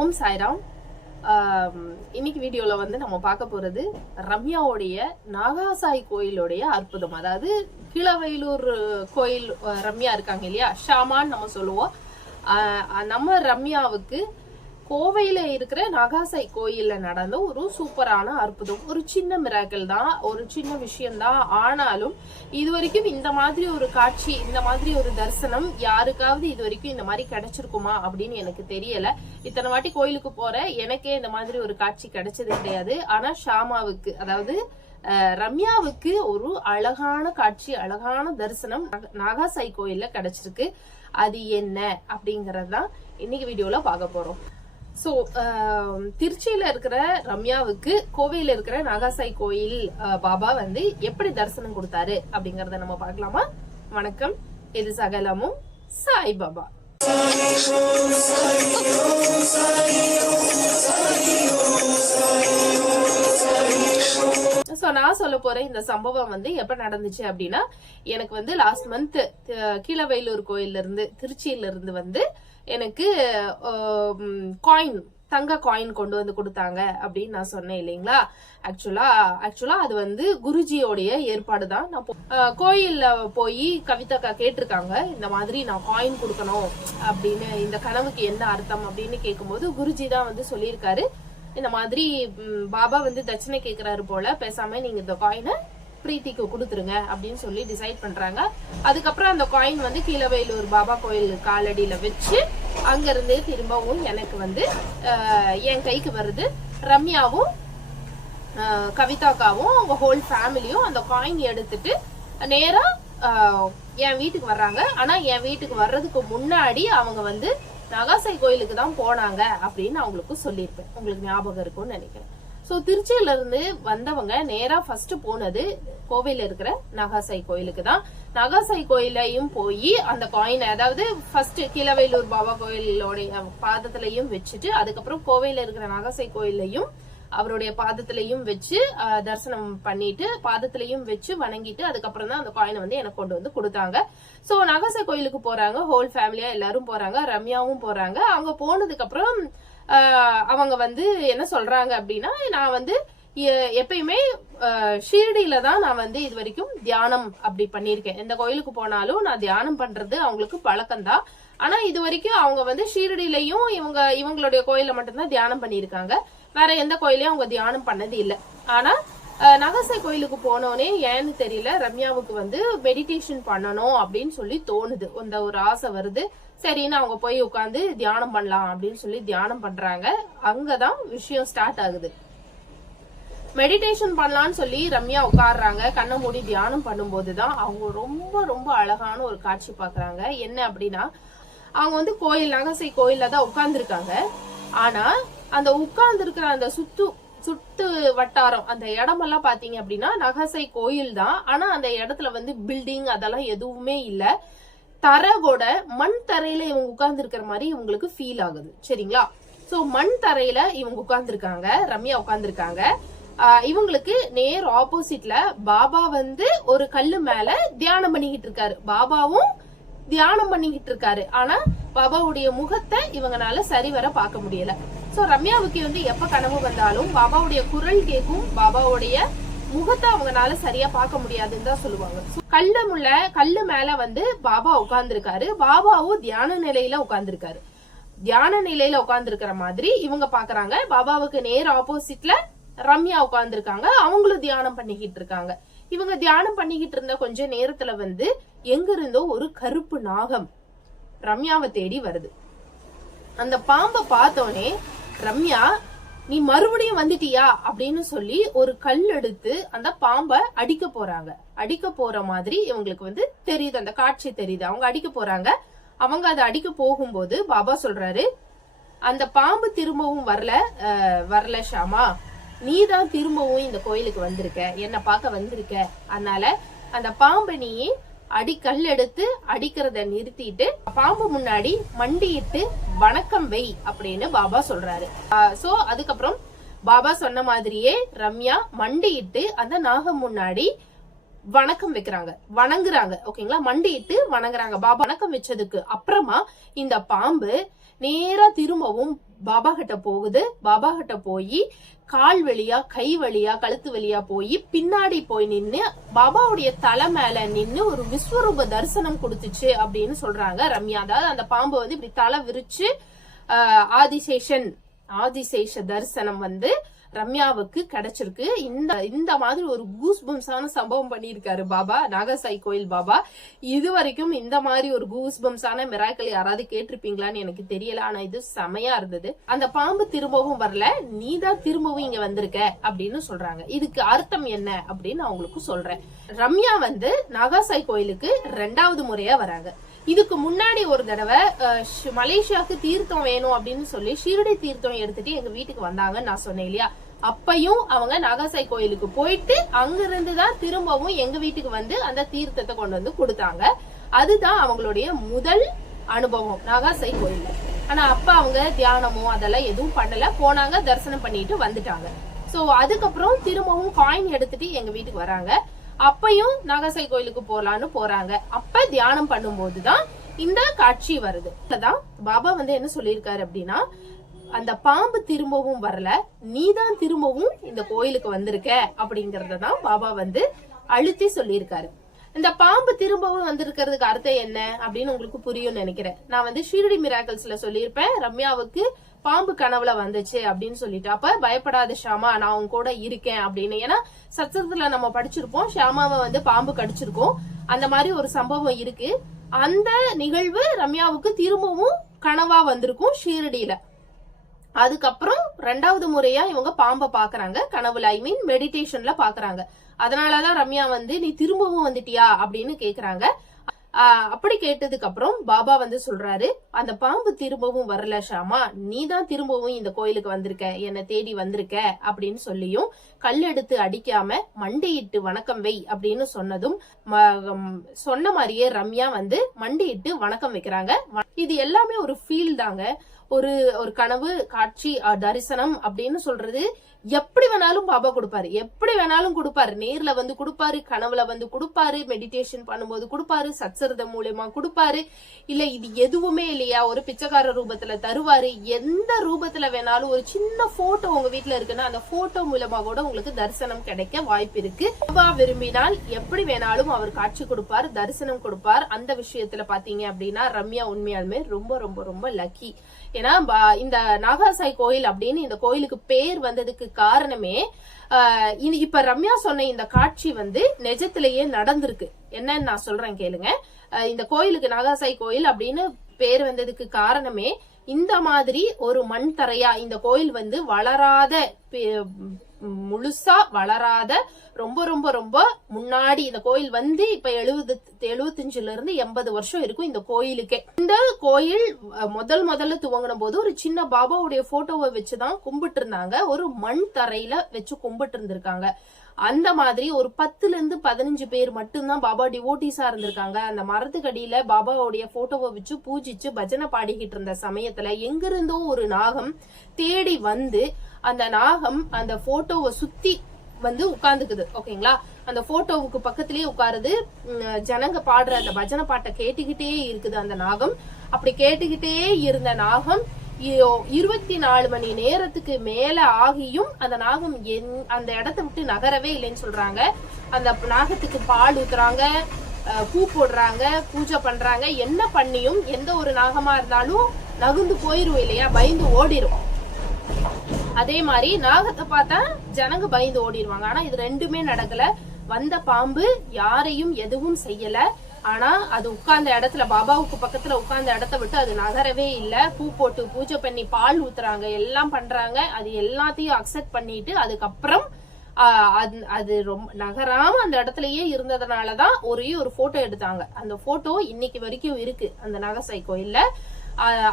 ஓம் சாய்ராம். இன்னைக்கு வீடியோவில் வந்து நம்ம பார்க்க போகிறது ரம்யாவுடைய நாகாசாய் கோயிலுடைய அற்புதம். அதாவது கீழவயலூர் கோயில் ரம்யா இருக்காங்க இல்லையா? ஷாமான்னு நம்ம சொல்லுவோம். நம்ம ரம்யாவுக்கு கோவையில இருக்கிற நகாசை கோயில்ல நடந்த ஒரு சூப்பரான அற்புதம். ஒரு சின்ன மிராக்கல் தான். ஒரு சின்ன விஷயம்தான் ஆனாலும் இது வரைக்கும் இந்த மாதிரி ஒரு காட்சி இந்த மாதிரி ஒரு தரிசனம் யாருக்காவது இது வரைக்கும் இந்த மாதிரி கிடைச்சிருக்குமா அப்படின்னு எனக்கு தெரியல. இத்தனை வாட்டி கோயிலுக்கு போற எனக்கே இந்த மாதிரி ஒரு காட்சி கிடைச்சது கிடையாது. ஆனா ஷாமாவுக்கு அதாவது ரம்யாவுக்கு ஒரு அழகான காட்சி அழகான தரிசனம் நாகாசாய் கோயில்ல கிடைச்சிருக்கு. அது என்ன அப்படிங்கறதுதான் இன்னைக்கு வீடியோல பார்க்க போறோம். ஸோ um, திருச்சியில இருக்கிற ரம்யாவுக்கு கோவையில இருக்கிற நாகாசாய் கோயில் பாபா வந்து எப்படி தரிசனம் கொடுத்தாரு அப்படிங்கறத நம்ம பார்க்கலாமா? வணக்கம். இது சகலமும் சாய் பாபா. சாய் நான் சொல்ல போற இந்த சம்பவம் வந்து எப்ப நடந்துச்சு அப்படின்னா எனக்கு வந்து லாஸ்ட் மந்த் கீழவயலூர் கோயில்ல இருந்து திருச்சியில இருந்து வந்து எனக்கு காயின் தங்க காயின் கொண்டு வந்து கொடுத்தாங்க அப்படின்னு நான் சொன்னேன் இல்லைங்களா? ஆக்சுவலா ஆக்சுவலா அது வந்து குருஜியோடைய ஏற்பாடு தான். நான் கோயில்ல போய் கவிதாக்கா கேட்டிருக்காங்க இந்த மாதிரி நான் காயின் கொடுக்கணும் அப்படின்னு இந்த கனவுக்கு என்ன அர்த்தம் அப்படின்னு கேட்கும்போது குருஜி தான் வந்து சொல்லியிருக்காரு. இந்த மாதிரி பாபா வந்து தட்சணை கேக்குறாரு போல பேசாம நீங்க இந்த காயினை பிரீத்திக்கு கொடுத்துருங்க அப்படின்னு சொல்லி டிசைட் பண்றாங்க. அதுக்கப்புறம் அந்த காயின் வந்து கீழவேலூர் பாபா கோயில் காலடியில வச்சு அங்கிருந்து திரும்பவும் எனக்கு வந்து என் கைக்கு வருது. ரம்யாவும் கவிதாக்காவும் அவங்க ஹோல் ஃபேமிலியும் அந்த காயின் எடுத்துட்டு நேரா என் வீட்டுக்கு வர்றாங்க. ஆனா என் வீட்டுக்கு வர்றதுக்கு முன்னாடி அவங்க வந்து நகாசை கோயிலுக்கு தான் போனாங்க அப்படின்னு அவங்களுக்கு சொல்லியிருப்பேன். உங்களுக்கு ஞாபகம் இருக்கும்னு நினைக்கிறேன். ஸோ திருச்சியில இருந்து வந்தவங்க நேரா ஃபர்ஸ்ட் போனது கோவையில இருக்கிற நகாசை கோயிலுக்கு தான். நகாசை கோயிலையும் போய் அந்த காயின் அதாவது ஃபர்ஸ்ட் கீழவேலூர் பாபா கோயிலோடைய பாதத்திலையும் வச்சுட்டு அதுக்கப்புறம் கோவையில் இருக்கிற நகாசை கோயிலையும் அவருடைய பாதத்திலையும் வச்சு தரிசனம் பண்ணிட்டு பாதத்திலையும் வச்சு வணங்கிட்டு அதுக்கப்புறம் தான் அந்த காயினை வந்து எனக்கு கொண்டு வந்து கொடுத்தாங்க. ஸோ நகச கோயிலுக்கு போறாங்க ஹோல் ஃபேமிலியா எல்லாரும் போறாங்க ரம்யாவும் போறாங்க. அவங்க போனதுக்கு அப்புறம் அவங்க வந்து என்ன சொல்றாங்க அப்படின்னா நான் வந்து எ- எப்பயுமே ஷீரடியில தான் நான் வந்து இது வரைக்கும் தியானம் அப்படி பண்ணியிருக்கேன். எந்த கோயிலுக்கு போனாலும் நான் தியானம் பண்றது அவங்களுக்கு பழக்கம்தான் ஆனா இது வரைக்கும் அவங்க வந்து ஷீரடியிலையும் இவங்க இவங்களுடைய கோயில மட்டும்தான் தியானம் பண்ணியிருக்காங்க. வேற எந்த கோயிலையும் அவங்க தியானம் பண்ணது இல்ல. ஆனா நகசை கோயிலுக்கு போனோனே ஏன்னு தெரியல ரம்யாவுக்கு வந்து மெடிடேஷன் பண்ணணும் அப்படின்னு சொல்லி தோணுது. அந்த ஒரு ஆசை வருது. சரின்னு அவங்க போய் உட்காந்து தியானம் பண்ணலாம் அப்படின்னு சொல்லி தியானம் பண்றாங்க. அங்கதான் விஷயம் ஸ்டார்ட் ஆகுது. மெடிடேஷன் பண்ணலாம்னு சொல்லி ரம்யா உட்கார்றாங்க. கண்ணை மூடி தியானம் பண்ணும்போது தான் அவங்க ரொம்ப ரொம்ப அழகான ஒரு காட்சி பாக்குறாங்க. என்ன அப்படின்னா அவங்க வந்து கோயில் நகசை கோயில்ல தான் உட்கார்ந்துருக்காங்க. ஆனா அந்த உட்கார்ந்து இருக்கிற அந்த சுத்து சுட்டு வட்டாரம் அந்த இடமெல்லாம் பாத்தீங்க அப்படின்னா நகசை கோயில் தான். ஆனா அந்த இடத்துல வந்து பில்டிங் அதெல்லாம் எதுவுமே இல்லை. தரவோட மண் தரையில இவங்க உட்கார்ந்து இருக்கிற மாதிரி இவங்களுக்கு ஃபீல் ஆகுது. சரிங்களா? சோ மண் தரையில இவங்க உட்கார்ந்துருக்காங்க. ரம்யா உட்கார்ந்துருக்காங்க. இவங்களுக்கு நேர் ஆப்போசிட்ல பாபா வந்து ஒரு கல்லு மேல தியானம் பண்ணிக்கிட்டு இருக்காரு. பாபாவும் தியானம் பண்ணிக்கிட்டு இருக்காரு. ஆனா பாபாவுடைய முகத்தை இவங்கனால சரிவர பார்க்க முடியல. சோ ரம்யாவுக்கு வந்து எப்ப கனவு வந்தாலும் பாபாவுடைய குரல் கேட்கும் பாபாவுடைய முகத்தை அவங்கனால சரியா பார்க்க முடியாதுன்னு தான் சொல்லுவாங்க. கல்லு முள்ள கல்லு மேல வந்து பாபா உட்கார்ந்துருக்காரு. பாபாவும் தியான நிலையில உட்கார்ந்துருக்காரு. தியான நிலையில உட்கார்ந்துருக்கிற மாதிரி இவங்க பாக்குறாங்க. பாபாவுக்கு நேர் ஆப்போசிட்ல ரம்யா உட்கார்ந்துருக்காங்க. அவங்களும் தியானம் பண்ணிக்கிட்டு இருக்காங்க. இவங்க தியானம் பண்ணிக்கிட்டு இருந்த கொஞ்ச நேரத்துல வந்து எங்க இருந்தோ ஒரு கருப்பு நாகம் ரம்யாவை தேடி வருது. அந்த பாம்பை பார்த்தோனே ரம்யா நீ மறுபடியும் வந்துட்டியா? அப்படின்னு சொல்லி ஒரு கல் எடுத்து அந்த பாம்பை அடிக்க போறாங்க. அடிக்க போற மாதிரி இவங்களுக்கு வந்து தெரியுது அந்த காட்சி தெரியுது. அவங்க அடிக்க போறாங்க. அவங்க அதை அடிக்க போகும்போது பாபா சொல்றாரு அந்த பாம்பு திரும்பவும் வரல வரல ஷாமா. நீ தான் திரும்பவும் இந்த கோயிலுக்கு வந்திருக்க என்னை பார்க்க வந்திருக்க. அதனால அந்த பாம்பை நீ அடி கல் எடுத்து அடிக்கிறத நிறுத்திட்டு பாம்பு முன்னாடி மண்டியிட்டு வணக்கம் வை அப்படின்னு பாபா சொல்றாரு. சோ அதுக்கப்புறம் பாபா சொன்ன மாதிரியே ரம்யா மண்டியிட்டு அந்த நாகம் முன்னாடி வணக்கம் வைக்கிறாங்க. வணங்குறாங்க. ஓகேங்களா? மண்டியிட்டு வணங்குறாங்க. பாபா வணக்கம் வச்சதுக்கு அப்புறமா இந்த பாம்பு நேரா திரும்பவும் பாபா கிட்ட போகுது. பாபா கிட்ட போய் கால் வழியா கை வழியா கழுத்து வழியா போய் பின்னாடி போய் நின்னு பாபாவுடைய தலை மேல நின்னு ஒரு விஸ்வரூப தரிசனம் கொடுத்துச்சு அப்படின்னு சொல்றாங்க ரம்யா. அதாவது அந்த பாம்பு வந்து இப்படி தலை விரிச்சு ஆதிசேஷன் ஆதிசேஷ தரிசனம் வந்து ரம்யாவுக்கு கிடைச்சிருக்கு. இந்த இந்த மாதிரி ஒரு கூஸ் பம்ஸான சம்பவம் பண்ணியிருக்காரு பாபா நாகசாய் கோயில் பாபா. இது வரைக்கும் இந்த மாதிரி ஒரு கூஸ் பம்ஸான மிராக்கள் யாராவது கேட்டிருப்பீங்களான்னு எனக்கு தெரியல ஆனா இது செமையா இருந்தது. அந்த பாம்பு திரும்பவும் வரல நீதான் திரும்பவும் இங்க வந்திருக்க அப்படின்னு சொல்றாங்க. இதுக்கு அர்த்தம் என்ன அப்படின்னு நான் உங்களுக்கு சொல்றேன். ரம்யா வந்து நாகாசாய் கோயிலுக்கு ரெண்டாவது முறையா வராங்க. இதுக்கு முன்னாடி ஒரு தடவை மலேசியாவுக்கு தீர்த்தம் வேணும் அப்படின்னு சொல்லி ஷீரடி தீர்த்தம் எடுத்துட்டு எங்க வீட்டுக்கு வந்தாங்கன்னு நான் சொன்னேன் இல்லையா? அப்பையும் அவங்க நாகாசாய் கோயிலுக்கு போயிட்டு அங்கிருந்து தான் திரும்பவும் எங்க வீட்டுக்கு வந்து அந்த தீர்த்தத்தை கொண்டு வந்து கொடுத்தாங்க. அதுதான் அவங்களுடைய முதல் அனுபவம் நகாசை கோயில்ல. ஆனா அப்பா அவங்க தியானமோ அதெல்லாம் எதுவும் பண்ணல. போனாங்க தரிசனம் பண்ணிட்டு வந்துட்டாங்க. சோ அதுக்கப்புறம் திரும்பவும் காயின் எடுத்துட்டு எங்க வீட்டுக்கு வராங்க. அப்பையும் நாகசாய் கோயிலுக்கு போகலான்னு போறாங்க. அப்ப தியானம் பண்ணும்போதுதான் இந்த காட்சி வருது. பாபா வந்து என்ன சொல்லியிருக்காரு அப்படின்னா அந்த பாம்பு திரும்பவும் வரல நீதான் திரும்பவும் இந்த கோயிலுக்கு வந்திருக்க அப்படிங்கறத தான் பாபா வந்து அழுத்தி சொல்லியிருக்காரு. இந்த பாம்பு திரும்பவும் வந்திருக்கிறதுக்கு அர்த்தம் என்ன அப்படின்னு உங்களுக்கு புரியும்னு நினைக்கிறேன். நான் வந்து ஷீரடி மிராக்கல்ஸ்ல சொல்லியிருப்பேன். ரம்யாவுக்கு பாம்பு கனவுல வந்துச்சு அப்படின்னு சொல்லிட்டு. அப்ப பயப்படாத ஷாமா நான் உன் கூட இருக்கேன் அப்படின்னு. ஏன்னா சச்சத்துல நம்ம படிச்சிருப்போம். ஷாமாவை வந்து பாம்பு கடிச்சிருக்கோம். அந்த மாதிரி ஒரு சம்பவம் இருக்கு. அந்த நிகழ்வு ரம்யாவுக்கு திரும்பவும் கனவா வந்திருக்கும் ஷீரடியில. அதுக்கப்புறம் ரெண்டாவது முறையா இவங்க பாம்பை பாக்குறாங்க. கனவுல ஐ மீன் மெடிடேஷன்ல பாக்குறாங்க. அதனாலதான் ரம்யா வந்து நீ திரும்பவும் வந்துட்டியா? அப்படின்னு கேக்குறாங்க. அப்படி கேட்டதுக்கு அப்புறம் பாபா வந்து சொல்றாரு அந்த பாம்பு திரும்பவும் வரல ஷாமா நீ தான் திரும்பவும் இந்த கோயிலுக்கு வந்திருக்க என்னை தேடி வந்திருக்க அப்படின்னு சொல்லியும் கல் எடுத்து அடிக்காம மண்டியிட்டு வணக்கம் வை அப்படின்னு சொன்னதும் சொன்ன மாதிரியே ரம்யா வந்து மண்டியிட்டு வணக்கம் வைக்கிறாங்க. இது எல்லாமே ஒரு ஃபீல் தாங்க. ஒரு ஒரு கனவு காட்சி தரிசனம் அப்படின்னு சொல்றது எப்படி வேணாலும் பாபா கொடுப்பாரு. எப்படி வேணாலும் கொடுப்பாரு. நேர்ல வந்து கொடுப்பாரு கனவுல வந்து கொடுப்பாரு மெடிடேஷன் பண்ணும்போது கொடுப்பாரு சச்சரதம் மூலியமா கொடுப்பாரு. இல்ல இது எதுவுமே இல்லையா? ஒரு பிச்சைக்கார ரூபத்துல தருவாரு. எந்த ரூபத்துல வேணாலும் ஒரு சின்ன போட்டோ உங்க வீட்டுல இருக்குன்னா அந்த போட்டோ மூலமா கூட உங்களுக்கு தரிசனம் கிடைக்க வாய்ப்பு இருக்கு. பாபா விரும்பினால் எப்படி வேணாலும் அவர் காட்சி கொடுப்பார் தரிசனம் கொடுப்பார். அந்த விஷயத்துல பாத்தீங்க அப்படின்னா ரம்யா உண்மையாலுமே ரொம்ப ரொம்ப ரொம்ப லக்கி ஏன்னா இந்த நாகாசாய் கோயில் அப்படின்னு இந்த கோயிலுக்கு பேர் வந்ததுக்கு காரணமே இது இப்ப ரம்யா சொன்ன இந்த காட்சி வந்து நிஜத்திலேயே நடந்திருக்கு. என்னன்னு நான் சொல்றேன் கேளுங்க. இந்த கோயிலுக்கு நாகாசாய் கோயில் அப்படின்னு பேர் வந்ததுக்கு காரணமே இந்த மாதிரி ஒரு மண் தரையா இந்த கோயில் வந்து வளராத பே- முழுசா வளராத ரொம்ப ரொம்ப ரொம்ப முன்னாடி இந்த கோயில் வந்து இப்ப எழுபது எழுபத்தஞ்சுல இருந்து எண்பது வருஷம் இருக்கும் இந்த கோயிலுக்கே. இந்த கோயில் முதல் முதல்ல துவங்கின போது ஒரு சின்ன பாபாவுடைய போட்டோவை வச்சுதான் கும்பிட்டு இருந்தாங்க ஒரு மண் தரையில வச்சு கும்பிட்டு இருந்திருக்காங்க அந்த மாதிரி ஒரு பத்துல இருந்து பதினஞ்சு பேர் மட்டும்தான் பாபா டிவோட்டிஸா இருந்திருக்காங்க. அந்த மரத்துக்கடியில பாபாவுடைய போட்டோவை வச்சு பூஜிச்சு பஜனை பாடிக்கிட்டு இருந்த சமயத்துல எங்கிருந்தோ ஒரு நாகம் தேடி வந்து அந்த நாகம் அந்த போட்டோவை சுத்தி வந்து உட்கார்ந்துக்குது ஓகேங்களா அந்த போட்டோவுக்கு பக்கத்திலேயே உட்காருது ஜனங்க பாடுற அந்த பஜனை பாட்டை கேட்டுக்கிட்டே இருக்குது அந்த நாகம். அப்படி கேட்டுக்கிட்டே இருந்த நாகம் இ- இருபத்தி நாலு மணி நேரத்துக்கு மேல ஆகியும் அந்த நாகம் எந்- அந்த இடத்த விட்டு நகரவே இல்லைன்னு சொல்றாங்க. அந்த நாகத்துக்கு பால் ஊத்துறாங்க பூ போடுறாங்க பூஜை பண்றாங்க. என்ன பண்ணியும் எந்த ஒரு நாகமா இருந்தாலும் நகுந்து போயிரும் இல்லையா? பயந்து ஓடிரும். அதே மாதிரி நாகத்தை பார்த்தா ஜனங்க பயந்து ஓடிடுவாங்க ஆனா இது ரெண்டுமே நடக்கல. வந்த பாம்பு யாரையும் எதுவும் செய்யல. ஆனா அது உட்கார்ந்த இடத்துல பாபாவுக்கு பக்கத்துல உட்கார்ந்த இடத்த விட்டு அது நகரவே இல்ல. பூ போட்டு பூஜை பண்ணி பால் ஊத்துறாங்க எல்லாம் பண்றாங்க. அது எல்லாத்தையும் அக்செப்ட் பண்ணிட்டு அதுக்கப்புறம் அது- அது ரொம்ப நகராம அந்த இடத்துலயே இருந்ததுனாலதான் ஒரே ஒரு போட்டோ எடுத்தாங்க. அந்த போட்டோ இன்னைக்கு வரைக்கும் இருக்கு. அந்த நாகசாய் கோயில்ல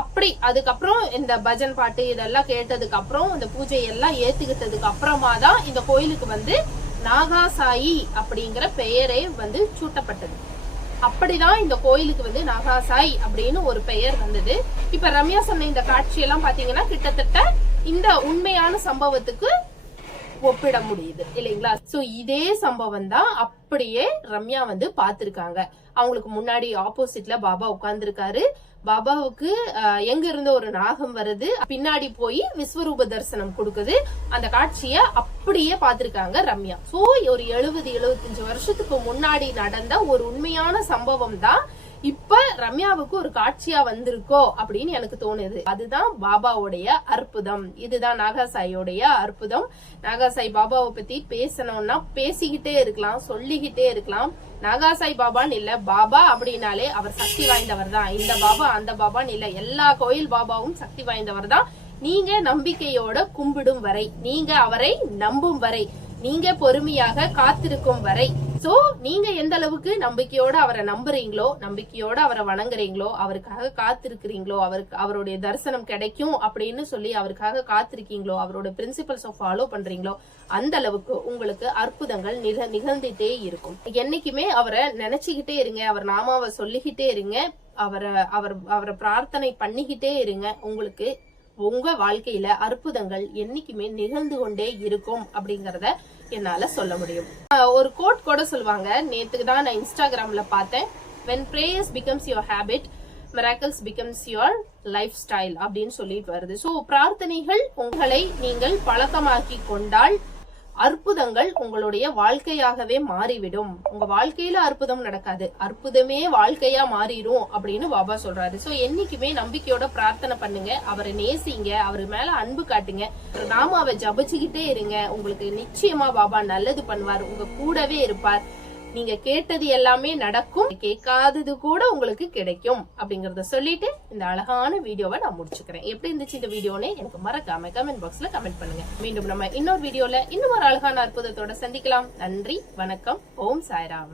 அப்படி அதுக்கப்புறம் இந்த பஜன் பாட்டு இதெல்லாம் கேட்டதுக்கு அப்புறம் இந்த பூஜை எல்லாம் ஏத்துக்கிட்டதுக்கு அப்புறமா தான் இந்த கோயிலுக்கு வந்து நாகாசாயி அப்படிங்கிற பெயரே வந்து சூட்டப்பட்டது. அப்படிதான் இந்த கோயிலுக்கு வந்து நாகாசாய் அப்படின்னு ஒரு பெயர் வந்தது. இப்ப ரம்யா சொன்ன இந்த காட்சியெல்லாம் பாத்தீங்கன்னா கிட்டத்தட்ட இந்த உண்மையான சம்பவத்துக்கு ஒப்பிட முடியுது இல்லைங்களா? சோ இதே சம்பவம் தான் அப்படியே ரம்யா வந்து பாத்திருக்காங்க அவங்களுக்கு முன்னாடி ஆப்போசிட்ல பாபா உட்கார்ந்துருக்காரு. பாபாவுக்கு எங்க இருந்து ஒரு நாகம் வருது? பின்னாடி போய் விஸ்வரூப தரிசனம் கொடுக்குது. அந்த காட்சிய அப்படியே பாத்திருக்காங்க ரம்யா. சோ ஒரு எழுபது எழுபத்தஞ்சு வருஷத்துக்கு முன்னாடி நடந்த ஒரு உண்மையான சம்பவம் தான் இப்ப ரம்யாவுக்கு ஒரு காட்சியா வந்திருக்கோ அப்படின்னு எனக்கு தோணுது. அதுதான் பாபாவுடைய அற்புதம். இதுதான் நாகாசாயோடைய அற்புதம். நாகாசாய் பாபாவை பத்தி பேசணும்னா பேசிக்கிட்டே இருக்கலாம் சொல்லிக்கிட்டே இருக்கலாம். நாகாசாய் பாபான்னு இல்ல பாபா அப்படின்னாலே அவர் சக்தி வாய்ந்தவர் தான் இந்த பாபா அந்த பாபான்னு இல்ல எல்லா கோயில் பாபாவும் சக்தி வாய்ந்தவர் தான் நீங்க நம்பிக்கையோட கும்பிடும் வரை நீங்க அவரை நம்பும் வரை நீங்க பொறுமையாக காத்திருக்கும் வரை சோ நீங்க எந்த அளவுக்கு நம்பிக்கையோட அவரை நம்புறீங்களோ நம்பிக்கையோட அவரை வணங்குறீங்களோ அவருக்காக காத்திருக்கிறீங்களோ அவருக்கு அவருடைய தரிசனம் கிடைக்கும் அப்படின்னு சொல்லி அவருக்காக காத்திருக்கீங்களோ அவரோட பிரின்சிபல்ஸ் ஃபாலோ பண்றீங்களோ அந்த அளவுக்கு உங்களுக்கு அற்புதங்கள் நிக நிகழ்ந்துட்டே இருக்கும். என்னைக்குமே அவரை நினைச்சுக்கிட்டே இருங்க அவர் நாமாவை சொல்லிக்கிட்டே இருங்க அவரை அவர் அவரை பிரார்த்தனை பண்ணிக்கிட்டே இருங்க. உங்களுக்கு உங்க வாழ்க்கையில அற்புதங்கள் என்னைக்குமே நிகழ்ந்து கொண்டே இருக்கும் அப்படிங்கறத என்னால சொல்ல முடியும். ஆஹ் ஒரு கோட் கூட சொல்லுவாங்க. நேத்துக்கு தான் நான் இன்ஸ்டாகிராம்ல பார்த்தேன். When prayers becomes your habit miracles becomes your lifestyle அப்படின்னு சொல்லிட்டு வருது. சோ பிரார்த்தனைகள் உங்களை நீங்கள் பழக்கமாக்கி கொண்டால் அற்புதங்கள் உங்களுடைய வாழ்க்கையாகவே மாறிவிடும். உங்க வாழ்க்கையில அற்புதம் நடக்காது. அற்புதமே வாழ்க்கையா மாறிடும் அப்படின்னு பாபா சொல்றாரு. சோ என்னைக்குமே நம்பிக்கையோட பிரார்த்தனை பண்ணுங்க. அவரை நேசிங்க. அவர் மேல அன்பு காட்டுங்க. நாம அவ ஜபிச்சுக்கிட்டே இருங்க. உங்களுக்கு நிச்சயமா பாபா நல்லது பண்ணுவார். உங்க கூடவே இருப்பார். நீங்க கேட்டது எல்லாமே நடக்கும். கேட்காதது கூட உங்களுக்கு கிடைக்கும் அப்படிங்கறத சொல்லிட்டு இந்த அழகான வீடியோவை நான் முடிச்சுக்கிறேன். எப்படி இருந்துச்சு இந்த வீடியோனே எனக்கு மறக்காம கமெண்ட் பாக்ஸ்ல கமெண்ட் பண்ணுங்க. மீண்டும் நம்ம இன்னொரு வீடியோல இன்னும் ஒரு அழகான அற்புதத்தோட சந்திக்கலாம். நன்றி வணக்கம் ஓம் சாய்ராம்.